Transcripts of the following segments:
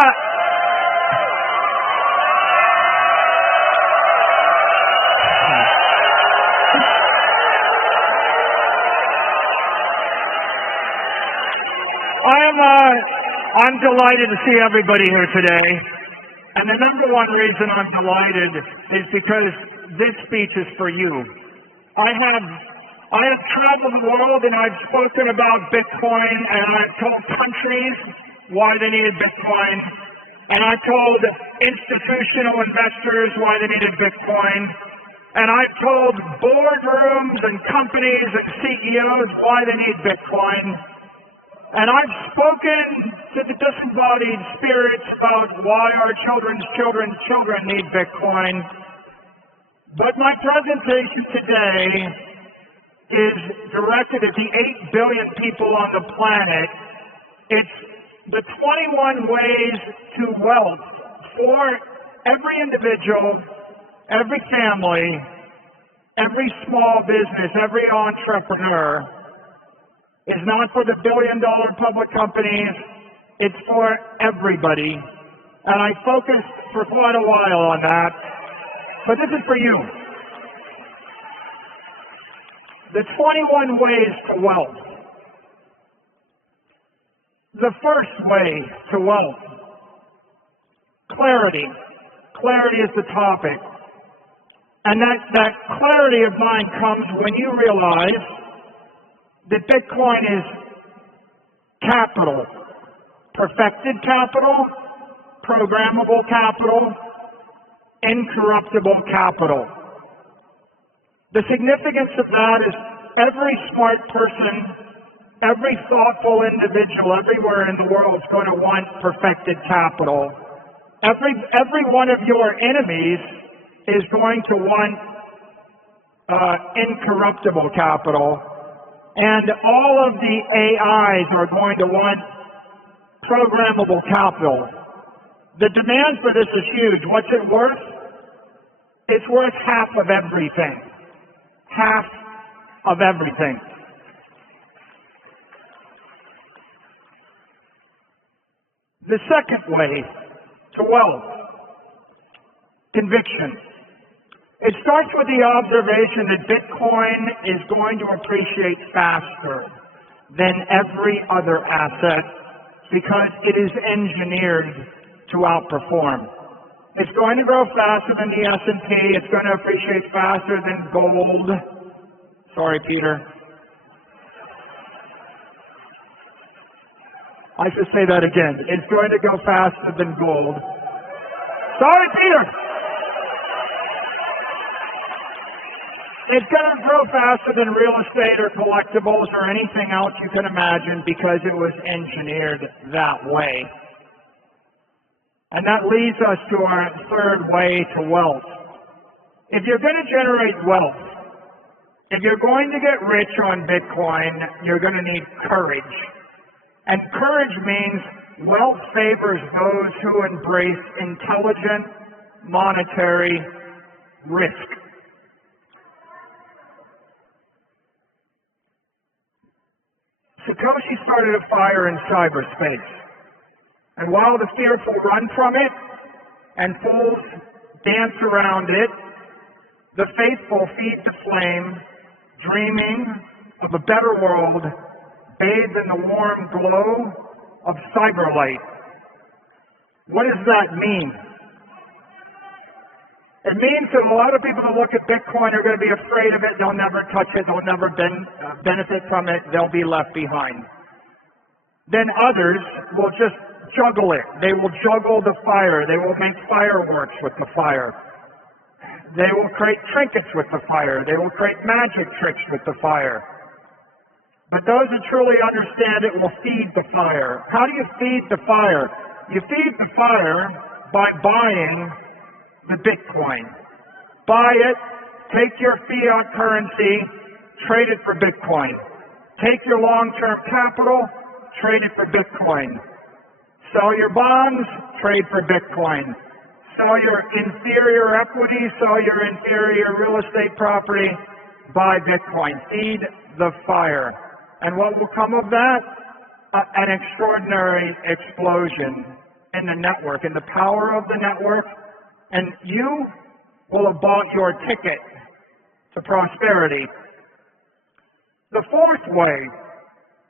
I'm delighted to see everybody here today. And the number one reason I'm delighted is because this speech is for you. I have traveled the world and I've spoken about Bitcoin, and I've told countries why they needed Bitcoin, and I've told institutional investors why they needed Bitcoin, and I've told boardrooms and companies and CEOs why they need Bitcoin. And I've spoken to the disembodied spirits about why our children's children need Bitcoin. But my presentation today is directed at the 8 billion people on the planet. It's the 21 ways to wealth for every individual, every family, every small business, every entrepreneur. It's not for the billion-dollar public companies, it's for everybody. And I focused for quite a while on that, but this is for you. The 21 ways to wealth. The first way to wealth, clarity. Clarity is the topic. And that clarity of mind comes when you realize that Bitcoin is capital, perfected capital, programmable capital, incorruptible capital. The significance of that is every smart person, every thoughtful individual everywhere in the world is going to want perfected capital. Every one of your enemies is going to want incorruptible capital. And all of the AIs are going to want programmable capital. The demand for this is huge. What's it worth? It's worth half of everything. Half of everything. The second way to wealth, conviction. It starts with the observation that Bitcoin is going to appreciate faster than every other asset because it is engineered to outperform. It's going to grow faster than the S&P. It's going to appreciate faster than gold. Sorry, Peter. I should say that again. It's going to go faster than gold. Sorry, Peter. It's going to grow faster than real estate or collectibles or anything else you can imagine because it was engineered that way. And that leads us to our third way to wealth. If you're going to generate wealth, if you're going to get rich on Bitcoin, you're going to need courage. And courage means wealth favors those who embrace intelligent monetary risk. Satoshi started a fire in cyberspace. And while the fearful run from it and fools dance around it, the faithful feed the flame, dreaming of a better world bathed in the warm glow of cyberlight. What does that mean? It means that a lot of people who look at Bitcoin are going to be afraid of it. They'll never touch it. They'll never benefit from it. They'll be left behind. Then others will just juggle it. They will juggle the fire. They will make fireworks with the fire. They will create trinkets with the fire. They will create magic tricks with the fire. But those who truly understand it will feed the fire. How do you feed the fire? You feed the fire by buying the Bitcoin. Buy it, take your fiat currency, trade it for Bitcoin. Take your long-term capital, trade it for Bitcoin. Sell your bonds, trade for Bitcoin. Sell your inferior equity, sell your inferior real estate property, buy Bitcoin. Feed the fire. And what will come of that? An extraordinary explosion in the network and the power of the network, and you will have bought your ticket to prosperity. The fourth way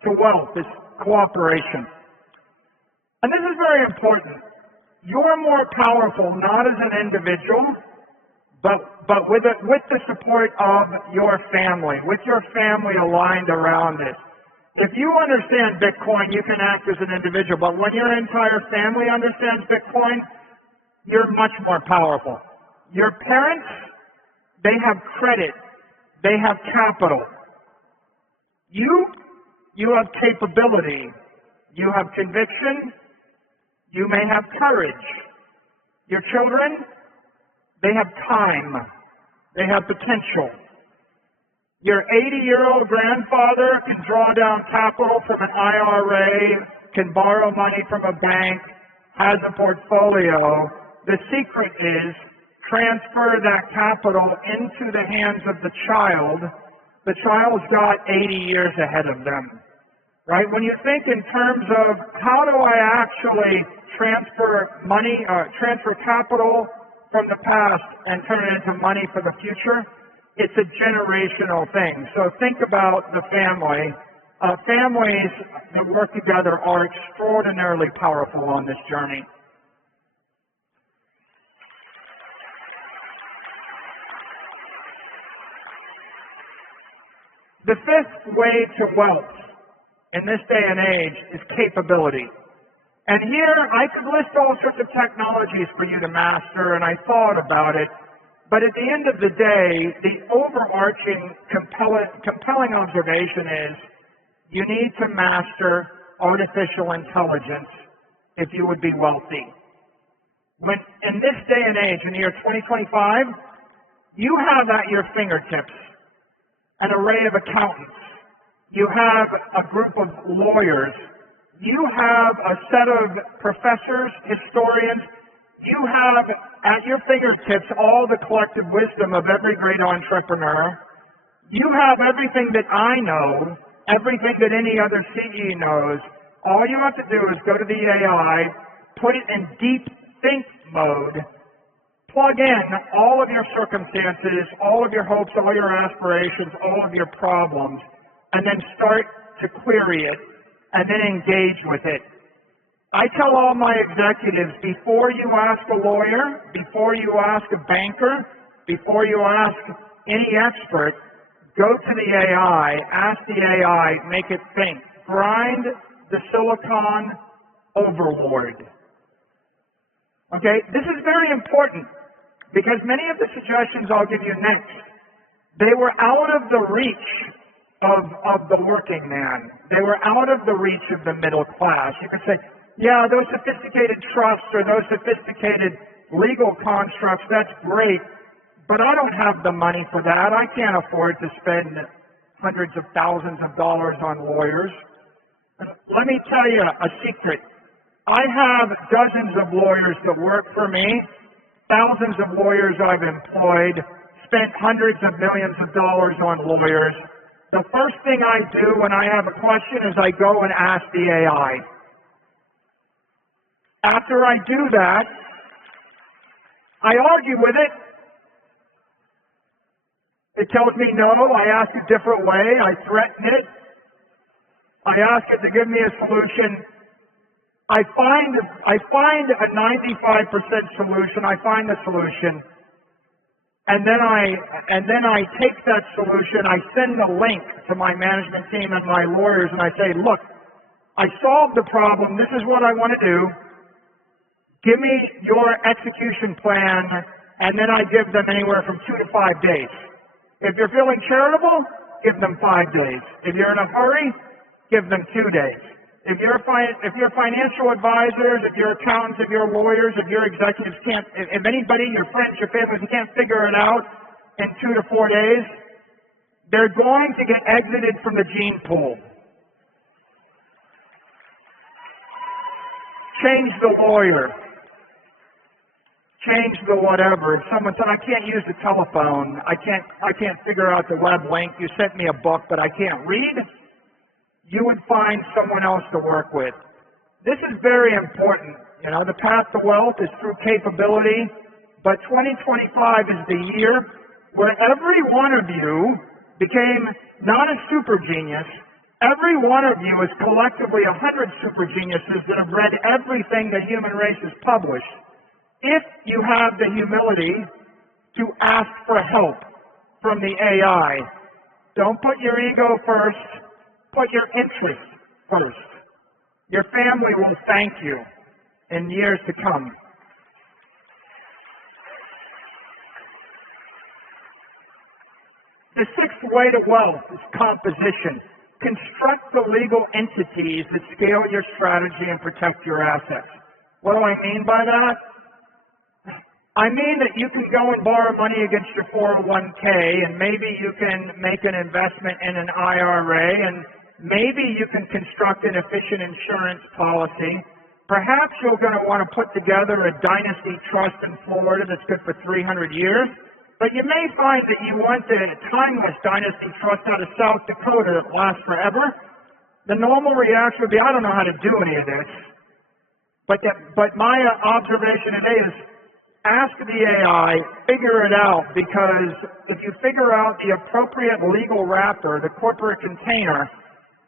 to wealth is cooperation. And this is very important. You're more powerful not as an individual, but with the support of your family, with your family aligned around it. If you understand Bitcoin, you can act as an individual, but when your entire family understands Bitcoin, you're much more powerful. Your parents, they have credit, they have capital. You have capability, you have conviction, you may have courage. Your children, they have time, they have potential. Your 80-year-old grandfather can draw down capital from an IRA, can borrow money from a bank, has a portfolio. The secret is transfer that capital into the hands of the child. The child's got 80 years ahead of them, right? When you think in terms of how do I actually transfer money, transfer capital from the past and turn it into money for the future, it's a generational thing. So think about the family. Families that work together are extraordinarily powerful on this journey. The fifth way to wealth in this day and age is capability. And here I could list all sorts of technologies for you to master, and I thought about it. But at the end of the day, the overarching compelling observation is you need to master artificial intelligence if you would be wealthy. When, in this day and age, in the year 2025, you have at your fingertips an array of accountants. You have a group of lawyers. You have a set of professors, historians. You have at your fingertips all the collective wisdom of every great entrepreneur. You have everything that I know, everything that any other CE knows. All you have to do is go to the AI, put it in deep think mode, plug in all of your circumstances, all of your hopes, all your aspirations, all of your problems, and then start to query it, and then engage with it. I tell all my executives, before you ask a lawyer, before you ask a banker, before you ask any expert, go to the AI, ask the AI, make it think. Grind the silicon overlord. Okay, this is very important because many of the suggestions I'll give you next, they were out of the reach of the working man. They were out of the reach of the middle class. You could say, yeah, those sophisticated trusts or those sophisticated legal constructs, that's great, but I don't have the money for that. I can't afford to spend hundreds of thousands of dollars on lawyers. Let me tell you a secret. I have dozens of lawyers that work for me, thousands of lawyers I've employed, spent hundreds of millions of dollars on lawyers. The first thing I do when I have a question is I go and ask the AI. After I do that, I argue with it. It tells me no, I ask a different way, I threaten it. I ask it to give me a solution. I find a 95% solution, I find the solution, and then I take that solution, I send the link to my management team and my lawyers, and I say, look, I solved the problem, this is what I want to do. Give me your execution plan, and then I give them anywhere from 2 to 5 days. If you're feeling charitable, give them 5 days. If you're in a hurry, give them 2 days. If your financial advisors, if your accountants, if your lawyers, if your executives can't, if anybody, your friends, your family can't figure it out in 2 to 4 days, they're going to get exited from the gene pool. Change the lawyer. Change the whatever. If someone said, I can't use the telephone, I can't figure out the web link, you sent me a book, but I can't read, you would find someone else to work with. This is very important. You know, the path to wealth is through capability, but 2025 is the year where every one of you became not a super genius. Every one of you is collectively 100 super geniuses that have read everything the human race has published. If you have the humility to ask for help from the AI, don't put your ego first, put your interest first. Your family will thank you in years to come. The sixth way to wealth is composition. Construct the legal entities that scale your strategy and protect your assets. What do I mean by that? I mean that you can go and borrow money against your 401k, and maybe you can make an investment in an IRA, and maybe you can construct an efficient insurance policy. Perhaps you're going to want to put together a dynasty trust in Florida that's good for 300 years. But you may find that you want a timeless dynasty trust out of South Dakota that lasts forever. The normal reaction would be, I don't know how to do any of this. But my observation today is, ask the AI, figure it out, because if you figure out the appropriate legal wrapper, the corporate container,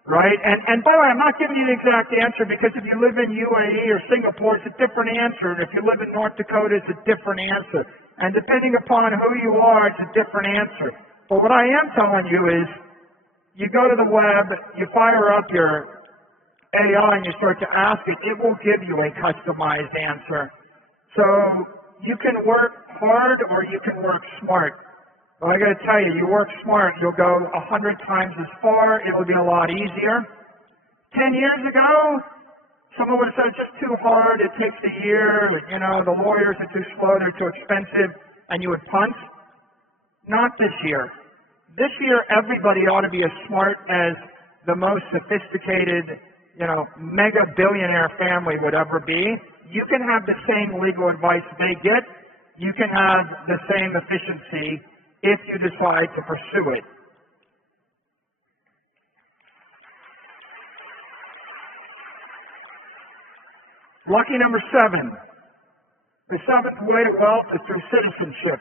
right? And by the way, I'm not giving you the exact answer, because if you live in UAE or Singapore, it's a different answer. And if you live in North Dakota, it's a different answer. And depending upon who you are, it's a different answer. But what I am telling you is, you go to the web, you fire up your AI and you start to ask it, it will give you a customized answer. So you can work hard or you can work smart. Well, I got to tell you, you work smart, you'll go 100 times as far. It will be a lot easier. 10 years ago, someone would have said it's just too hard. It takes a year. You know, the lawyers are too slow. They're too expensive, and you would punt. Not this year. This year, everybody ought to be as smart as the most sophisticated, you know, mega billionaire family would ever be. You can have the same legal advice they get. You can have the same efficiency if you decide to pursue it. Lucky number 7. The seventh way to wealth is through citizenship.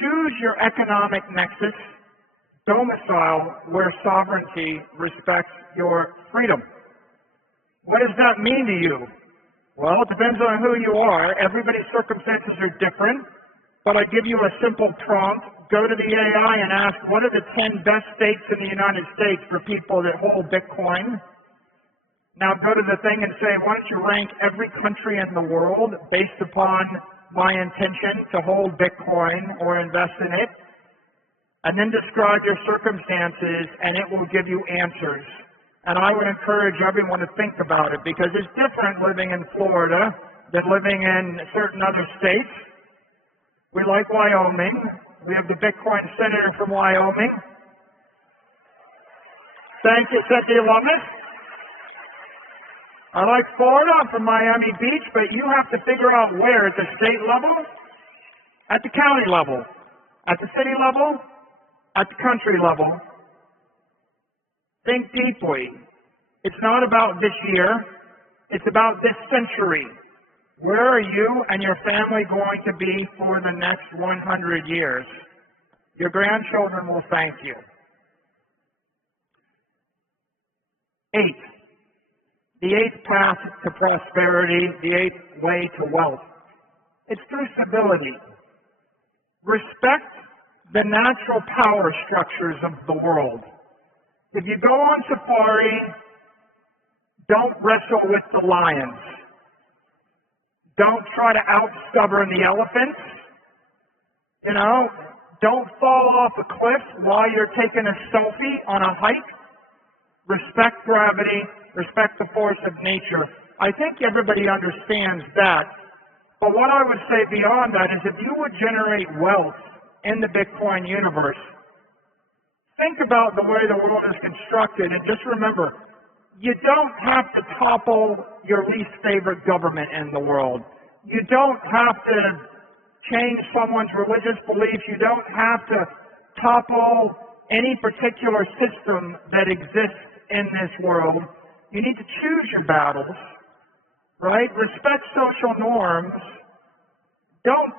Choose your economic nexus, domicile where sovereignty respects your freedom. What does that mean to you? Well, it depends on who you are. Everybody's circumstances are different, but I give you a simple prompt. Go to the AI and ask, what are the 10 best states in the United States for people that hold Bitcoin? Now go to the thing and say, why don't you rank every country in the world based upon my intention to hold Bitcoin or invest in it? And then describe your circumstances, and it will give you answers. And I would encourage everyone to think about it, because it's different living in Florida than living in certain other states. We like Wyoming. We have the Bitcoin senator from Wyoming. Thank you, Cynthia Lummis. I like Florida. I'm from Miami Beach, but you have to figure out where, at the state level, at the county level, at the city level, at the country level. Think deeply. It's not about this year. It's about this century. Where are you and your family going to be for the next 100 years? Your grandchildren will thank you. 8. The 8th path to prosperity, the 8th way to wealth. It's through civility. Respect the natural power structures of the world. If you go on safari, don't wrestle with the lions. Don't try to out-stubborn the elephants. You know, don't fall off a cliff while you're taking a selfie on a hike. Respect gravity. Respect the force of nature. I think everybody understands that. But what I would say beyond that is, if you would generate wealth in the Bitcoin universe, think about the way the world is constructed, and just remember, you don't have to topple your least favorite government in the world. You don't have to change someone's religious beliefs. You don't have to topple any particular system that exists in this world. You need to choose your battles, right? Respect social norms. Don't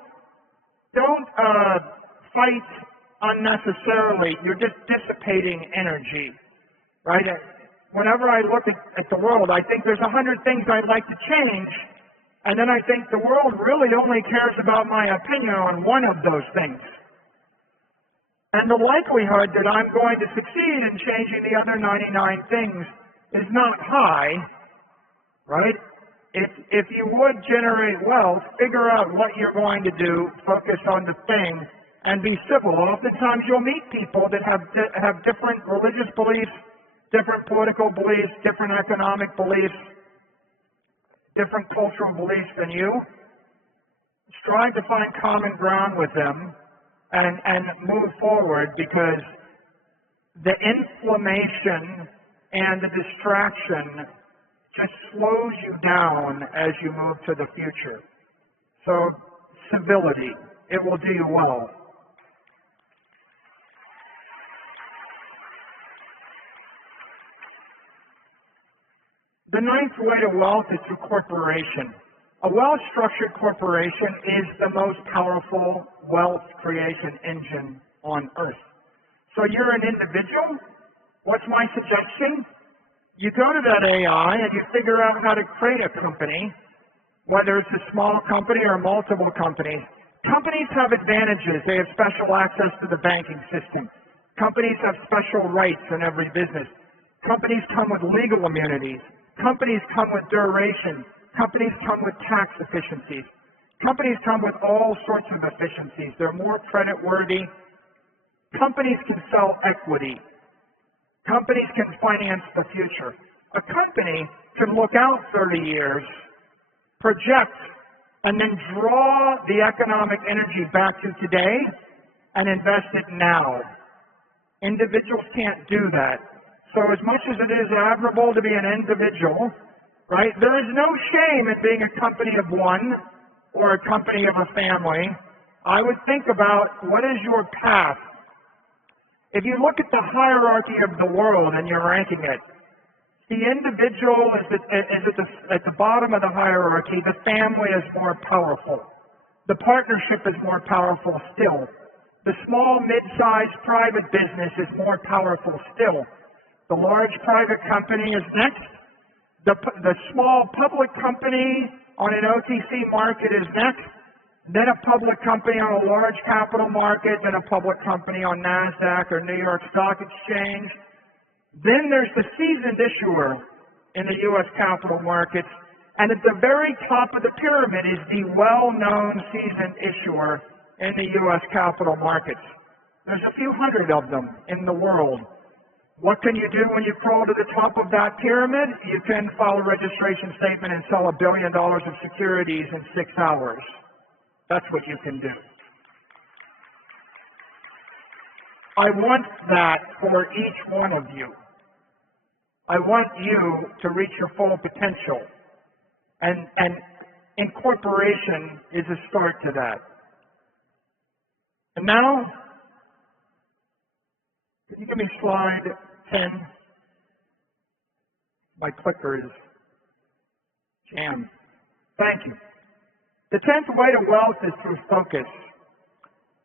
fight unnecessarily. You're just dissipating energy, right? Whenever I look at the world, I think there's 100 things I'd like to change, and then I think the world really only cares about my opinion on one of those things. And the likelihood that I'm going to succeed in changing the other 99 things is not high, right? If you would generate wealth, figure out what you're going to do, focus on the thing, and be civil. Oftentimes you'll meet people that have different religious beliefs, different political beliefs, different economic beliefs, different cultural beliefs than you. Strive to find common ground with them and move forward, because the inflammation and the distraction just slows you down as you move to the future. So, civility, it will do you well. The ninth way to wealth is through corporation. A well-structured corporation is the most powerful wealth creation engine on earth. So you're an individual? What's my suggestion? You go to that AI and you figure out how to create a company, whether it's a small company or multiple companies. Companies have advantages. They have special access to the banking system. Companies have special rights in every business. Companies come with legal immunities. Companies come with duration. Companies come with tax efficiencies. Companies come with all sorts of efficiencies. They're more credit worthy. Companies can sell equity. Companies can finance the future. A company can look out 30 years, project, and then draw the economic energy back to today and invest it now. Individuals can't do that. So as much as it is admirable to be an individual, right, there is no shame in being a company of one or a company of a family. I would think about, what is your path? If you look at the hierarchy of the world and you're ranking it, the individual is at the bottom of the hierarchy. The family is more powerful. The partnership is more powerful still. The small, mid-sized private business is more powerful still. The large private company is next. The small public company on an OTC market is next. Then a public company on a large capital market. Then a public company on NASDAQ or New York Stock Exchange. Then there's the seasoned issuer in the U.S. capital markets. And at the very top of the pyramid is the well-known seasoned issuer in the U.S. capital markets. There's a few hundred of them in the world. What can you do when you crawl to the top of that pyramid? You can file a registration statement and sell $1 billion of securities in 6 hours. That's what you can do. I want that for each one of you. I want you to reach your full potential. And incorporation is a start to that. And now, can you give me slide 10? My clicker is jammed. Thank you. The 10th way to wealth is through focus.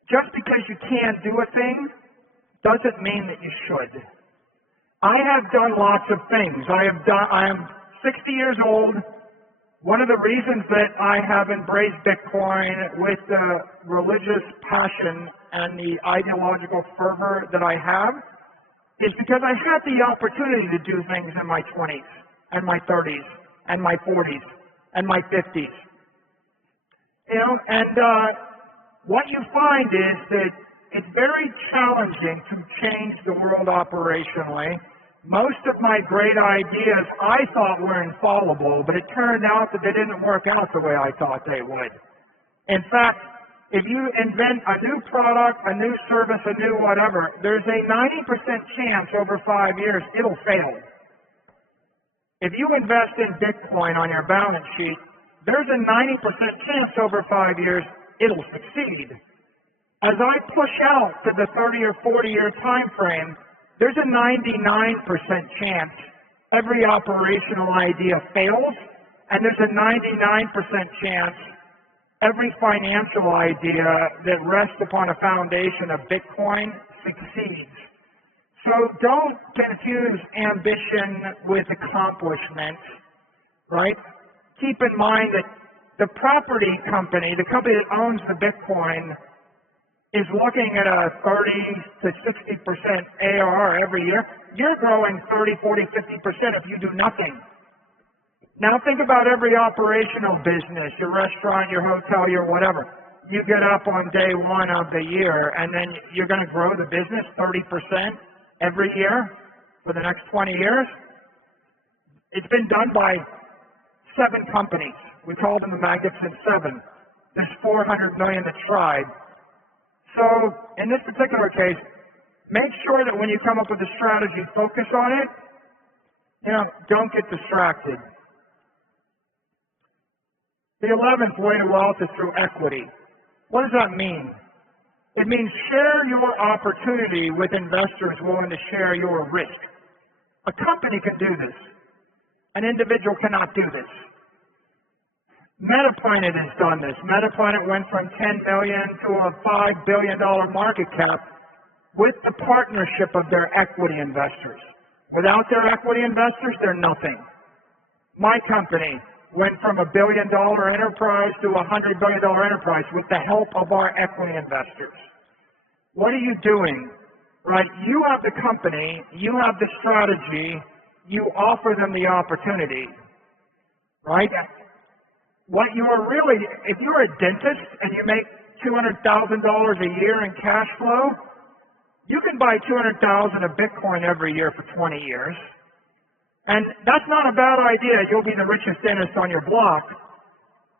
Just because you can't do a thing doesn't mean that you should. I have done lots of things. I am 60 years old. One of the reasons that I have embraced Bitcoin with the religious passion and the ideological fervor that I have is because I had the opportunity to do things in my 20s and my 30s and my 40s and my 50s. You know, and what you find is that it's very challenging to change the world operationally. Most of my great ideas I thought were infallible, but it turned out that they didn't work out the way I thought they would. In fact, if you invent a new product, a new service, a new whatever, there's a 90% chance over 5 years it'll fail. If you invest in Bitcoin on your balance sheet, there's a 90% chance over 5 years it'll succeed. As I push out to the 30 or 40 year time frame, there's a 99% chance every operational idea fails, and there's a 99% chance every financial idea that rests upon a foundation of Bitcoin succeeds. So don't confuse ambition with accomplishment, right? Keep in mind that the property company, the company that owns the Bitcoin, is looking at a 30 to 60% ARR every year. You're growing 30, 40, 50% if you do nothing. Now think about every operational business, your restaurant, your hotel, your whatever. You get up on day one of the year and then you're going to grow the business 30% every year for the next 20 years. It's been done by 7 companies. We call them the Magnificent Seven. There's 400 million that tried. So in this particular case, make sure that when you come up with a strategy, focus on it. Don't get distracted. The 11th way to wealth is through equity. What does that mean? It means share your opportunity with investors willing to share your risk. A company can do this. An individual cannot do this. Metaplanet has done this. Metaplanet went from 10 million to a $5 billion market cap with the partnership of their equity investors. Without their equity investors, they're nothing. My company went from a $1 billion enterprise to a $100 billion enterprise with the help of our equity investors. What are you doing? Right? You have the company, you have the strategy, you offer them the opportunity. Right? What you are really, if you're a dentist and you make $200,000 a year in cash flow, you can buy 200,000 of Bitcoin every year for 20 years. And that's not a bad idea. You'll be the richest dentist on your block.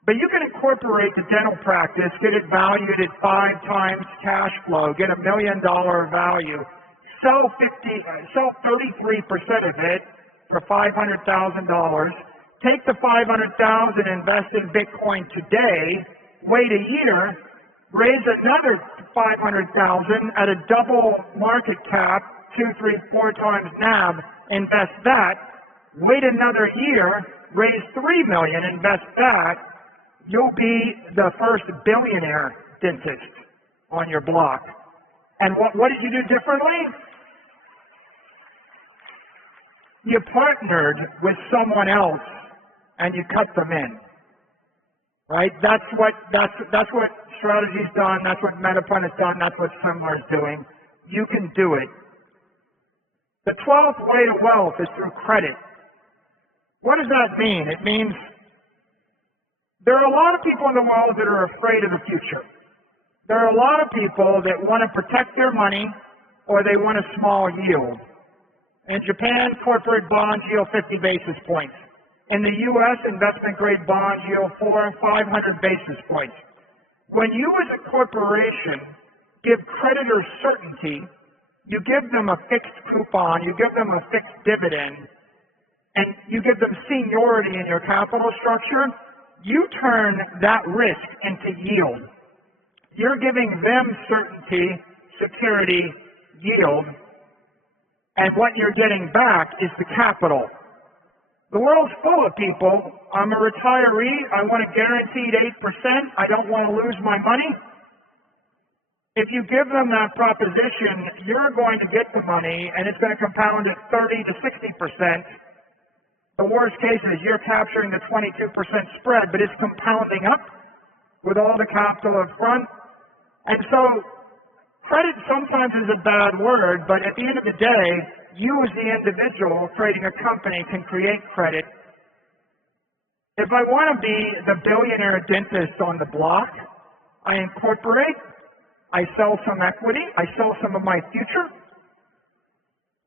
But you can incorporate the dental practice, get it valued at 5 times cash flow, get $1 million value, sell 33% of it for $500,000. Take the $500,000, invest in Bitcoin today, wait a year, raise another $500,000 at a double market cap, 2, 3, 4 times NAV, invest that, wait another year, raise $3 million, invest that, you'll be the first billionaire dentist on your block. And what did you do differently? You partnered with someone else and you cut them in. Right? That's what Strategy's done, that's what Metaplanet has done, that's what Semler is doing. You can do it. The 12th way to wealth is through credit. What does that mean? It means there are a lot of people in the world that are afraid of the future. There are a lot of people that want to protect their money or they want a small yield. In Japan, corporate bonds yield 50 basis points. In the U.S., investment-grade bonds yield 400 and 500 basis points. When you as a corporation give creditors certainty, you give them a fixed coupon, you give them a fixed dividend, and you give them seniority in your capital structure, you turn that risk into yield. You're giving them certainty, security, yield, and what you're getting back is the capital. The world's full of people. I'm a retiree. I want a guaranteed 8%. I don't want to lose my money. If you give them that proposition, you're going to get the money, and it's going to compound at 30 to 60%. The worst case is you're capturing the 22% spread, but it's compounding up with all the capital up front. And so credit sometimes is a bad word, but at the end of the day, you as the individual trading a company can create credit. If I want to be the billionaire dentist on the block, I incorporate, I sell some equity, I sell some of my future,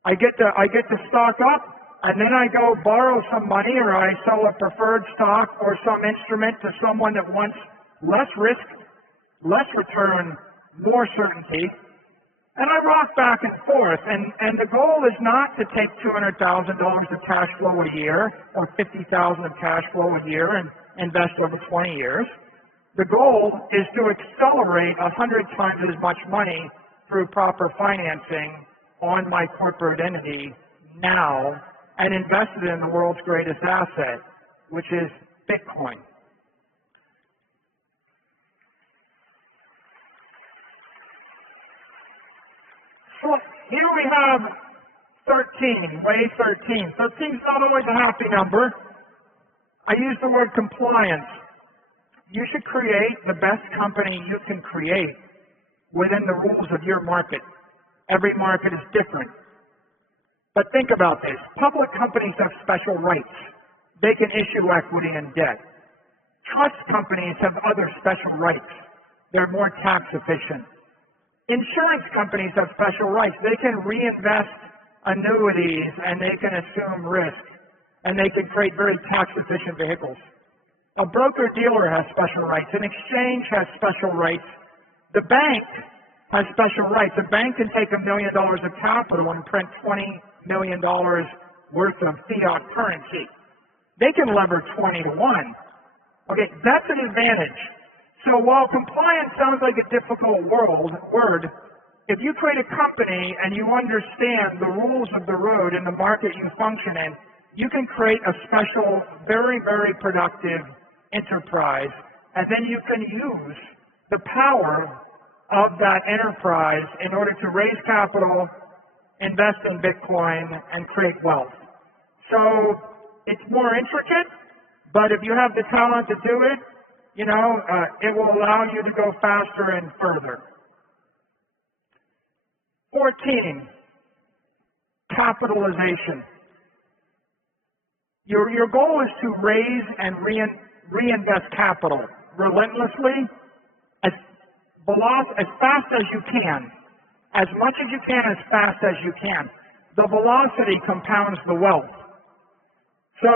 I get the stock up, and then I go borrow some money or I sell a preferred stock or some instrument to someone that wants less risk, less return, more certainty, and I rock back and forth. And the goal is not to take $200,000 of cash flow a year or $50,000 of cash flow a year and invest over 20 years. The goal is to accelerate 100 times as much money through proper financing on my corporate entity now and invested in the world's greatest asset, which is Bitcoin. So here we have 13, way 13. 13 is not always a happy number. I use the word compliance. You should create the best company you can create within the rules of your market. Every market is different. But think about this. Public companies have special rights. They can issue equity and debt. Trust companies have other special rights. They're more tax efficient. Insurance companies have special rights. They can reinvest annuities and they can assume risk. And they can create very tax efficient vehicles. A broker-dealer has special rights. An exchange has special rights. The bank has special rights. A bank can take $1 million of capital and print $20 million worth of fiat currency. They can lever 20 to 1. Okay, that's an advantage. So while compliance sounds like a difficult word, if you create a company and you understand the rules of the road in the market you function in, you can create a special, very, very productive enterprise, and then you can use the power of that enterprise in order to raise capital, invest in Bitcoin, and create wealth. So it's more intricate, but if you have the talent to do it, it will allow you to go faster and further. 14, capitalization. Your goal is to raise and reinvest capital relentlessly, as fast as you can, as much as you can, as fast as you can. The velocity compounds the wealth. So,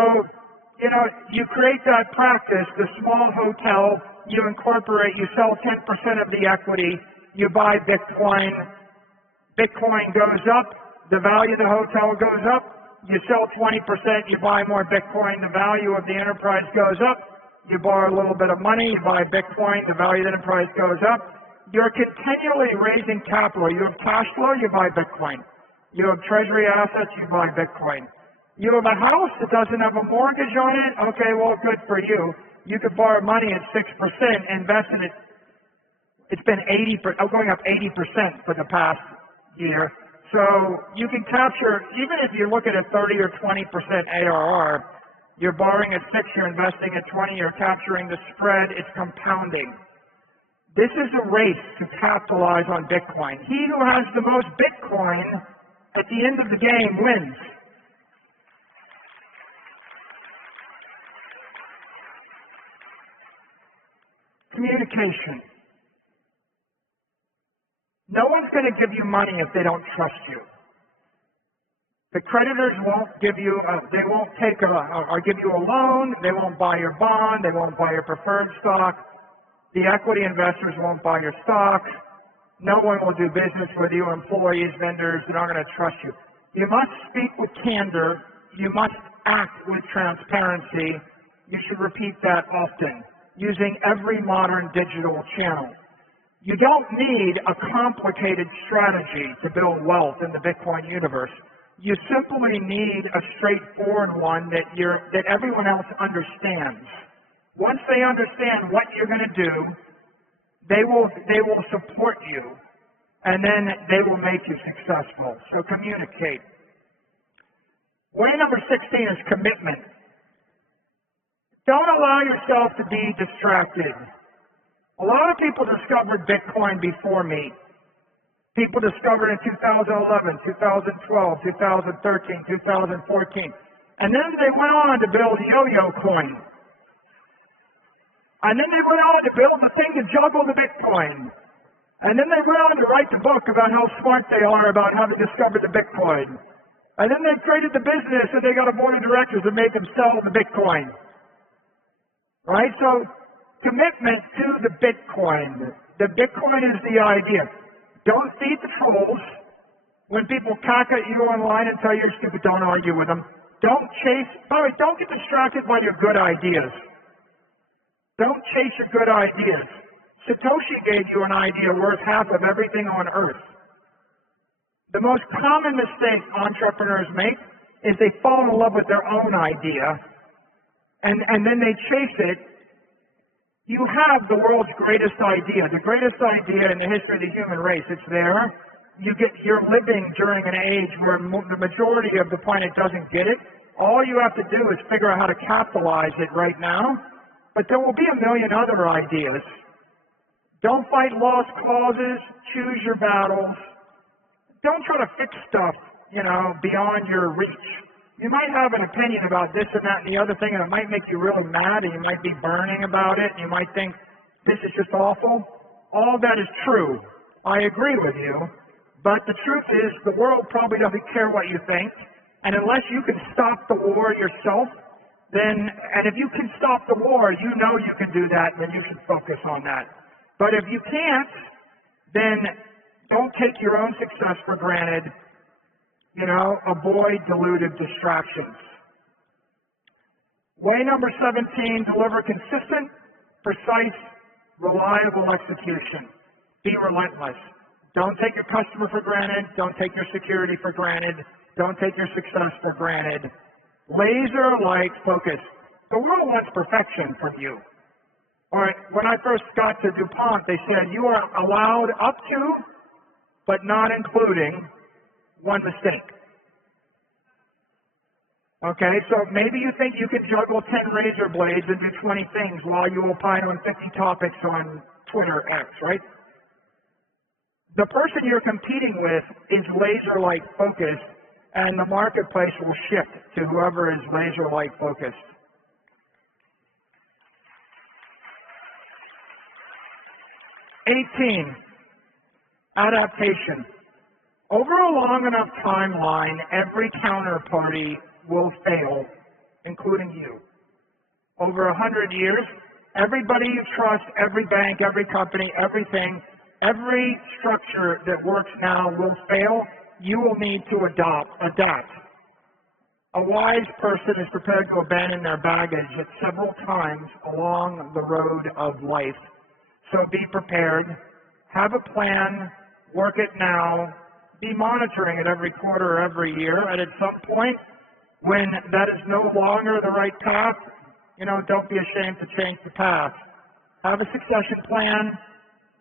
you create that practice, the small hotel, you incorporate, you sell 10% of the equity, you buy Bitcoin, Bitcoin goes up, the value of the hotel goes up, you sell 20%, you buy more Bitcoin, the value of the enterprise goes up, you borrow a little bit of money, you buy Bitcoin, the value of the enterprise goes up. You're continually raising capital. You have cash flow, you buy Bitcoin. You have treasury assets, you buy Bitcoin. You have a house that doesn't have a mortgage on it, okay, well, good for you. You could borrow money at 6%, invest in it. It's been going up 80% for the past year. So you can capture, even if you look at a 30 or 20% ARR, you're borrowing at 6, you're investing at 20, you're capturing the spread, it's compounding. This is a race to capitalize on Bitcoin. He who has the most Bitcoin at the end of the game wins. Communication. No one's going to give you money if they don't trust you. The creditors won't give you, they won't take or give you a loan, they won't buy your bond, they won't buy your preferred stock. The equity investors won't buy your stock. No one will do business with you, employees, vendors, they're not going to trust you. You must speak with candor. You must act with transparency. You should repeat that often, using every modern digital channel. You don't need a complicated strategy to build wealth in the Bitcoin universe. You simply need a straightforward one that everyone else understands. Once they understand what you're going to do, they will support you, and then they will make you successful. So communicate. Way number 16 is commitment. Don't allow yourself to be distracted. A lot of people discovered Bitcoin before me. People discovered it in 2011, 2012, 2013, 2014. And then they went on to build Yo-Yo Coin. And then they went on to build the thing to juggle the Bitcoin. And then they went on to write the book about how smart they are about how they discovered the Bitcoin. And then they created the business and they got a board of directors that made them sell the Bitcoin. Right? So, commitment to the Bitcoin. The Bitcoin is the idea. Don't feed the trolls. When people cack at you online and tell you you're stupid, don't argue with them. Don't get distracted by your good ideas. Don't chase your good ideas. Satoshi gave you an idea worth half of everything on earth. The most common mistake entrepreneurs make is they fall in love with their own idea, and then they chase it. You have the world's greatest idea, the greatest idea in the history of the human race. It's there. You're living during an age where the majority of the planet doesn't get it. All you have to do is figure out how to capitalize it right now. But there will be a million other ideas. Don't fight lost causes. Choose your battles. Don't try to fix stuff, beyond your reach. You might have an opinion about this and that and the other thing, and it might make you really mad, and you might be burning about it, and you might think, this is just awful. All that is true. I agree with you. But the truth is, the world probably doesn't care what you think. And unless you can stop the war yourself, and if you can stop the war, you know you can do that, then you should focus on that. But if you can't, then don't take your own success for granted. Avoid deluded distractions. Way number 17, deliver consistent, precise, reliable execution. Be relentless. Don't take your customer for granted. Don't take your security for granted. Don't take your success for granted. Laser-like focus. The world wants perfection from you. All right, when I first got to DuPont, they said you are allowed up to, but not including, one mistake. Okay, so maybe you think you can juggle 10 razor blades and do 20 things while you opine on 50 topics on Twitter X, right? The person you're competing with is laser-like focused, and the marketplace will shift to whoever is laser-like focused. 18, adaptation. Over a long enough timeline, every counterparty will fail, including you. Over 100 years, everybody you trust, every bank, every company, everything, every structure that works now will fail. You will need to adapt. A wise person is prepared to abandon their baggage at several times along the road of life. So be prepared, have a plan, work it now, be monitoring it every quarter or every year, and at some point, when that is no longer the right path, don't be ashamed to change the path. Have a succession plan,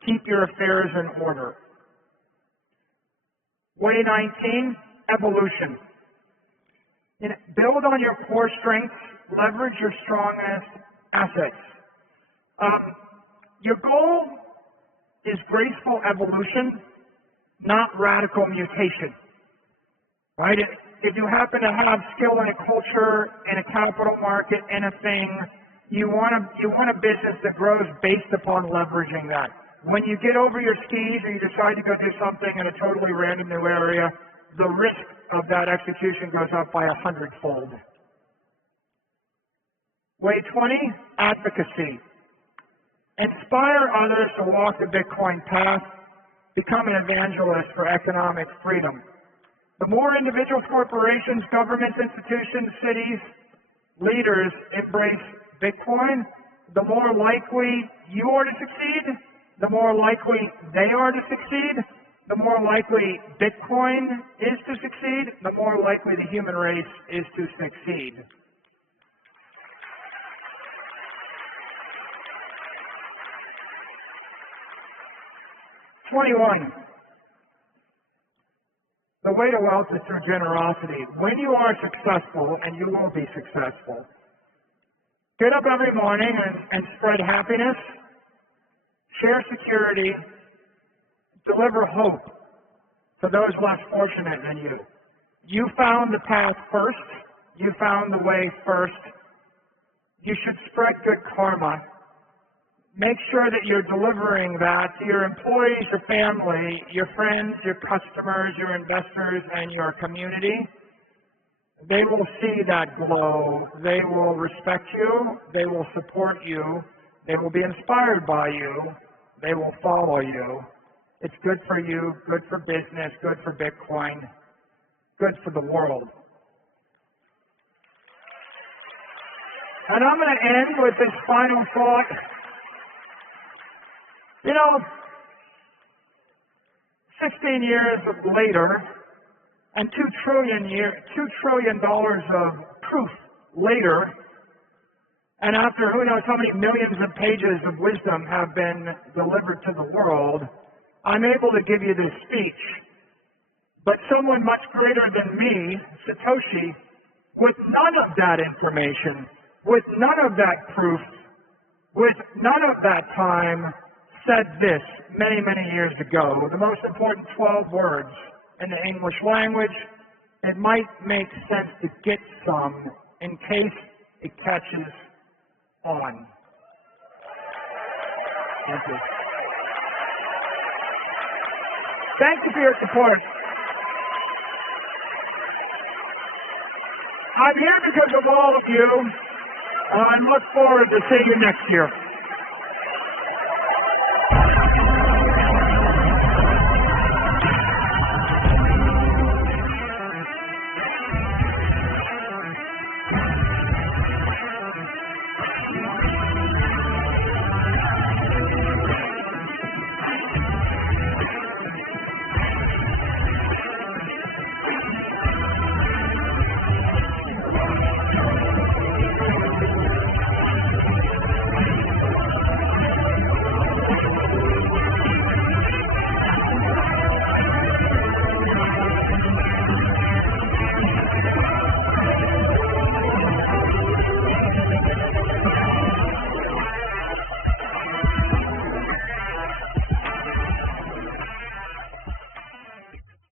keep your affairs in order. Way 19, evolution. Build on your core strengths, leverage your strongest assets. Your goal is graceful evolution, not radical mutation. Right? If you happen to have skill in a culture, in a capital market, in a thing, you want a business that grows based upon leveraging that. When you get over your skis and you decide to go do something in a totally random new area, the risk of that execution goes up by 100-fold. Way 20, advocacy. Inspire others to walk the Bitcoin path. Become an evangelist for economic freedom. The more individuals, corporations, governments, institutions, cities, leaders embrace Bitcoin, the more likely you are to succeed, the more likely they are to succeed, the more likely Bitcoin is to succeed, the more likely the human race is to succeed. The way to wealth is through generosity. When you are successful, and you will be successful, get up every morning and spread happiness, share security, deliver hope to those less fortunate than you. You found the path first. You found the way first. You should spread good karma. Make sure that you're delivering that to your employees, your family, your friends, your customers, your investors, and your community. They will see that glow. They will respect you. They will support you. They will be inspired by you. They will follow you. It's good for you, good for business, good for Bitcoin, good for the world. And I'm going to end with this final thought. 16 years later, And $2 trillion of proof later, and after who knows how many millions of pages of wisdom have been delivered to the world, I'm able to give you this speech. But someone much greater than me, Satoshi, with none of that information, with none of that proof, with none of that time, said this many, many years ago. The most important 12 words in the English language. It might make sense to get some in case it catches on. Thank you. Thank you for your support. I'm here because of all of you, and I look forward to seeing you next year.